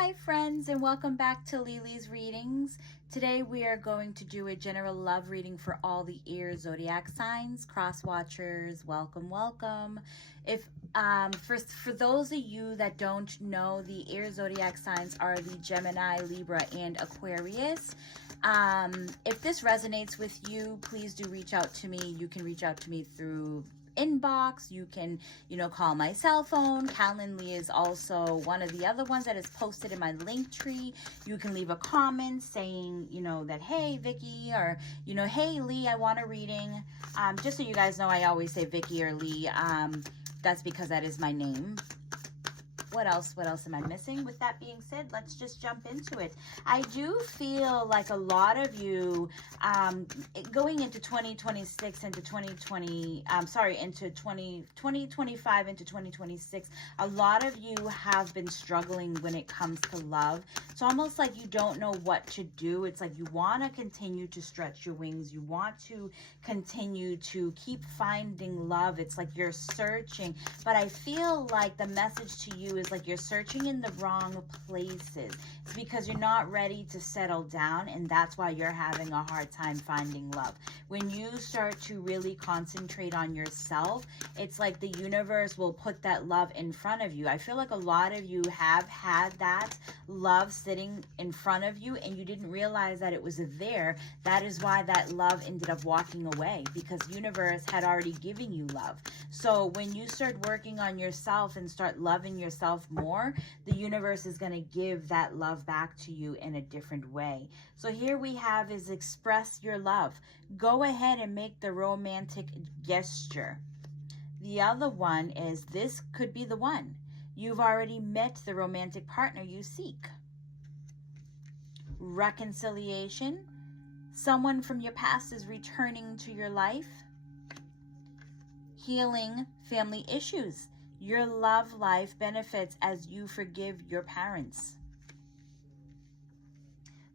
Hi friends, and welcome back to Lily's Readings. Today we are going to do a general love reading for all the air zodiac signs. Cross watchers, welcome. If for those of you that don't know, the air zodiac signs are the Gemini, Libra, and Aquarius. If this resonates with you, please do reach out to me. You can reach out to me through inbox. You can, call my cell phone. Calendly is also one of the other ones that is posted in my link tree. You can leave a comment saying, that, hey, Vicky, or, hey, Lee, I want a reading. Just so you guys know, I always say Vicky or Lee. That's because that is my name. What else am I missing? With that being said, let's just jump into it. I do feel like a lot of you, going into 2026, into 2025, into 2026, a lot of you have been struggling when it comes to love. It's almost like you don't know what to do. It's like you want to continue to stretch your wings. You want to continue to keep finding love. It's like you're searching, but I feel like the message to you is like you're searching in the wrong places. It's because you're not ready to settle down, and that's why you're having a hard time finding love. When you start to really concentrate on yourself, it's like the universe will put that love in front of you. I feel like a lot of you have had that love sitting in front of you and you didn't realize that it was there. That is why that love ended up walking away, because universe had already given you love. So when you start working on yourself and start loving yourself more, the universe is going to give that love back to you in a different way. So here we have is express your love. Go ahead and make the romantic gesture. The other one is this could be the one. You've already met the romantic partner you seek. Reconciliation. Someone from your past is returning to your life. Healing family issues. Your love life benefits as you forgive your parents.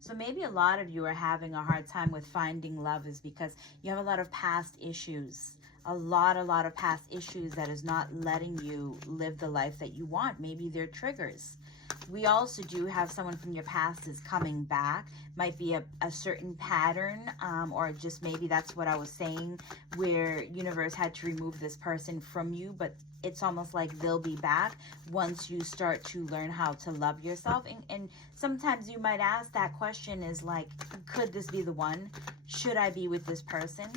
So maybe a lot of you are having a hard time with finding love is because you have a lot of past issues. A lot of past issues that is not letting you live the life that you want. Maybe they're triggers. We also do have someone from your past is coming back. Might be a certain pattern, or just maybe that's what I was saying, where universe had to remove this person from you, but it's almost like they'll be back once you start to learn how to love yourself. And sometimes you might ask that question is like, could this be the one? Should I be with this person?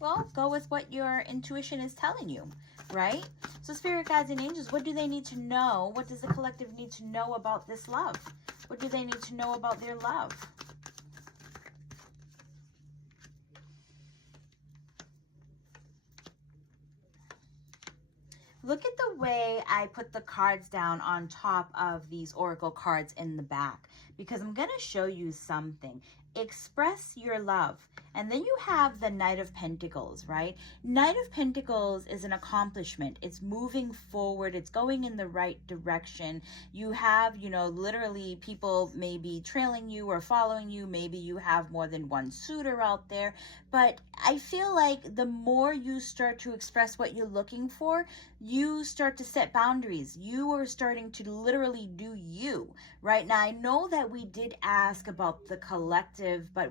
Well, go with what your intuition is telling you, right? So spirit guides and angels, what do they need to know? What does the collective need to know about this love? What do they need to know about their love? Look at the way I put the cards down on top of these oracle cards in the back, because I'm going to show you something. Express your love. And then you have the Knight of Pentacles, right? Knight of Pentacles is an accomplishment. It's moving forward. It's going in the right direction. You have, literally people maybe trailing you or following you. Maybe you have more than one suitor out there. But I feel like the more you start to express what you're looking for, you start to set boundaries. You are starting to literally do you, right? Now, I know that we did ask about the collective, but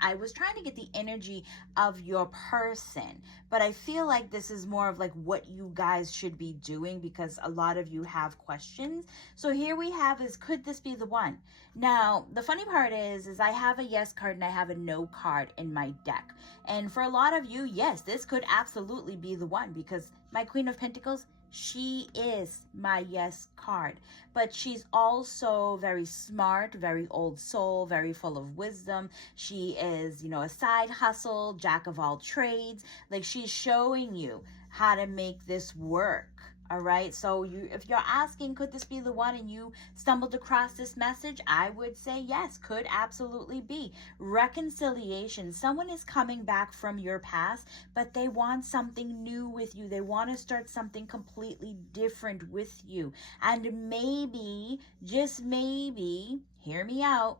I was trying to get the energy of your person, but I feel like this is more of like what you guys should be doing, because a lot of you have questions. So here we have is, could this be the one? Now, the funny part is I have a yes card and I have a no card in my deck. And for a lot of you, yes, this could absolutely be the one, because my Queen of Pentacles, she is my yes card, but she's also very smart, very old soul, very full of wisdom. She is, a side hustle, jack of all trades. Like, she's showing you how to make this work. All right. So if you're asking, could this be the one, and you stumbled across this message, I would say yes, could absolutely be. Reconciliation. Someone is coming back from your past, but they want something new with you. They want to start something completely different with you. And maybe, just maybe, hear me out,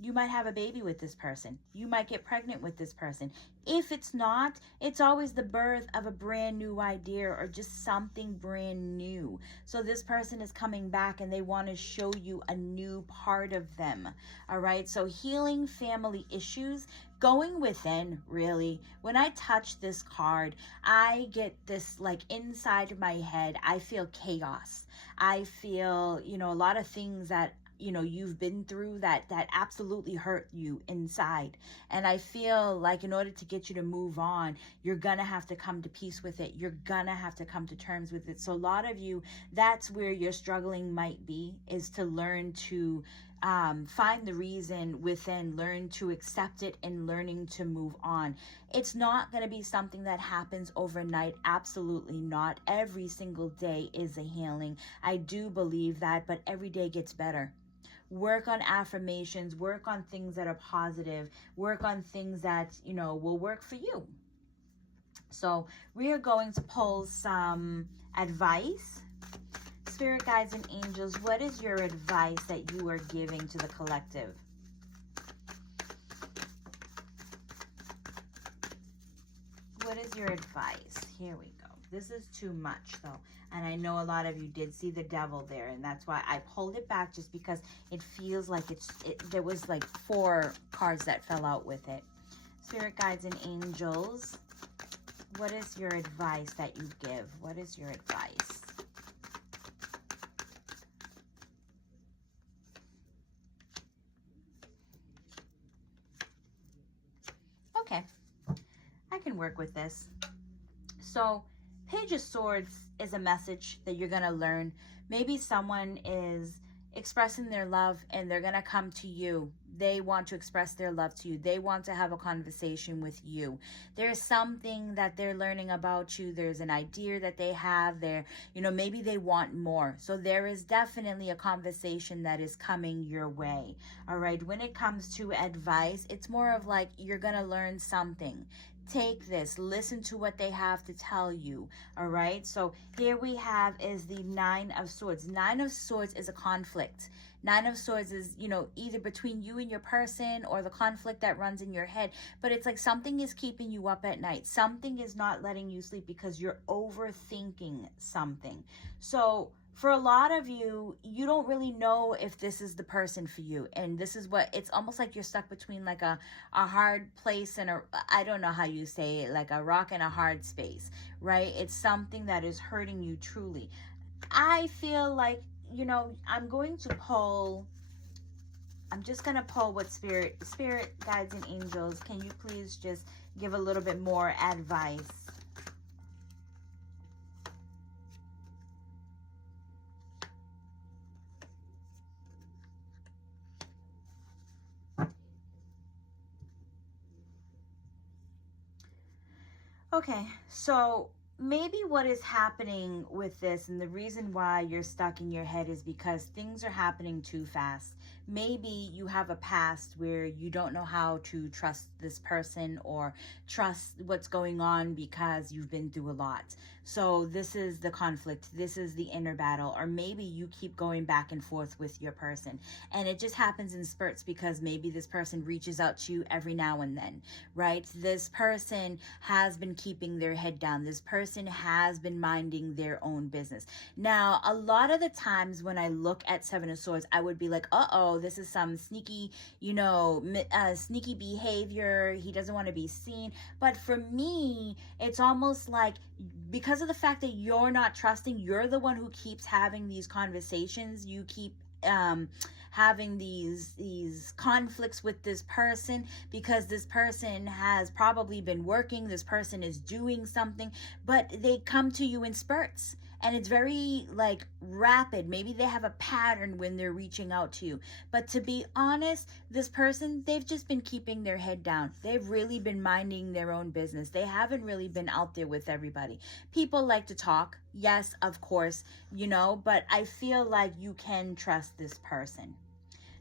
You might have a baby with this person. You might get pregnant with this person. If it's not, it's always the birth of a brand new idea or just something brand new. So this person is coming back and they want to show you a new part of them. All right. So healing family issues, going within, really. When I touch this card, I get this like inside my head. I feel chaos. I feel, you know, a lot of things that you've been through that absolutely hurt you inside. And I feel like in order to get you to move on, you're gonna have to come to peace with it. You're gonna have to come to terms with it. So a lot of you, that's where your struggling might be, is to learn to find the reason within, learn to accept it, and learning to move on. It's not going to be something that happens overnight. Absolutely not. Every single day is a healing. I do believe that, but every day gets better. Work on affirmations, work on things that are positive, work on things that, will work for you. So we are going to pull some advice. Spirit guides and angels, what is your advice that you are giving to the collective? What is your advice? Here we go. This is too much though. And I know a lot of you did see the devil there, and that's why I pulled it back, just because it feels like there was like 4 cards that fell out with it. Spirit guides and angels, what is your advice that you give? What is your advice? Okay, I can work with this. So Page of Swords is a message that you're going to learn. Maybe someone is expressing their love and they're going to come to you. They want to express their love to you. They want to have a conversation with you. There's something that they're learning about you. There's an idea that they have there. Maybe they want more. So there is definitely a conversation that is coming your way. All right. When it comes to advice, it's more of like you're going to learn something. Take this, listen to what they have to tell you. All right. So here we have is the 9 of Swords. 9 of Swords is a conflict. 9 of Swords is, either between you and your person or the conflict that runs in your head. But it's like something is keeping you up at night. Something is not letting you sleep because you're overthinking something. So for a lot of you, you don't really know if this is the person for you. And this is what, it's almost like you're stuck between like a hard place and I don't know how you say it, like a rock and a hard space, right? It's something that is hurting you truly. I feel like, I'm going to pull, I'm just going to pull what spirit guides and angels, can you please just give a little bit more advice? Okay, so maybe what is happening with this, and the reason why you're stuck in your head, is because things are happening too fast. Maybe you have a past where you don't know how to trust this person or trust what's going on because you've been through a lot. So this is the conflict. This is the inner battle. Or maybe you keep going back and forth with your person. And it just happens in spurts because maybe this person reaches out to you every now and then, right? This person has been keeping their head down. This person has been minding their own business. Now, a lot of the times when I look at 7 of Swords, I would be like, uh-oh, this is some sneaky, sneaky behavior. He doesn't want to be seen. But for me, it's almost like because of the fact that you're not trusting, you're the one who keeps having these conversations. You keep having these conflicts with this person because this person has probably been working, this person is doing something, but they come to you in spurts. And it's very like rapid. Maybe they have a pattern when they're reaching out to you. But to be honest, this person, they've just been keeping their head down. They've really been minding their own business. They haven't really been out there with everybody. People like to talk. Yes, of course, but I feel like you can trust this person.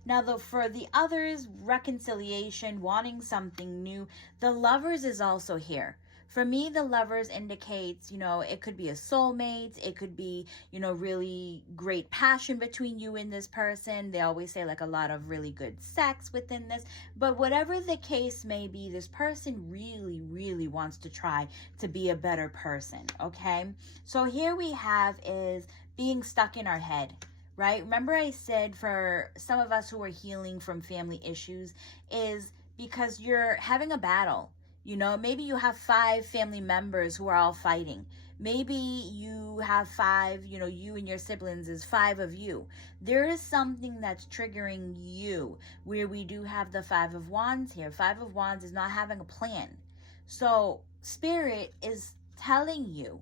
Now, though, for the others, reconciliation, wanting something new, the Lovers is also here. For me, the Lovers indicates, it could be a soulmate. It could be, really great passion between you and this person. They always say like a lot of really good sex within this. But whatever the case may be, this person really, really wants to try to be a better person, okay? So here we have is being stuck in our head, right? Remember I said for some of us who are healing from family issues is because you're having a battle. Maybe you have 5 family members who are all fighting. Maybe you have 5, you and your siblings is 5 of you. There is something that's triggering you where we do have the 5 of Wands here. 5 of Wands is not having a plan. So Spirit is telling you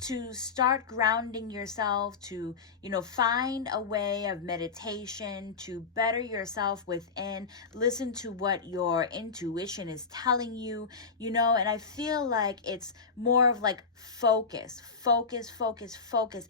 to start grounding yourself, to, find a way of meditation, to better yourself within, listen to what your intuition is telling you, and I feel like it's more of like focus,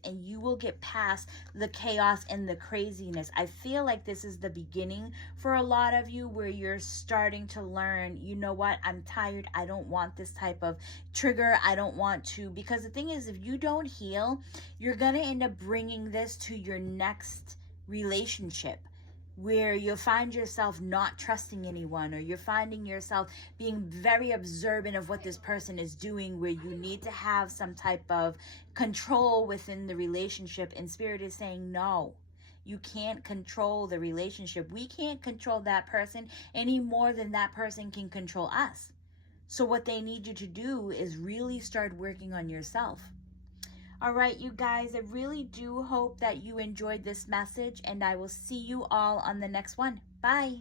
and you will get past the chaos and the craziness. I feel like this is the beginning for a lot of you where you're starting to learn, you know what, I'm tired, I don't want this type of trigger, I don't want to, because the thing is, if you don't heal, you're gonna end up bringing this to your next relationship where you'll find yourself not trusting anyone, or you're finding yourself being very observant of what this person is doing, where you need to have some type of control within the relationship. And Spirit is saying, no, you can't control the relationship. We can't control that person any more than that person can control us. So what they need you to do is really start working on yourself. All right, you guys, I really do hope that you enjoyed this message, and I will see you all on the next one. Bye.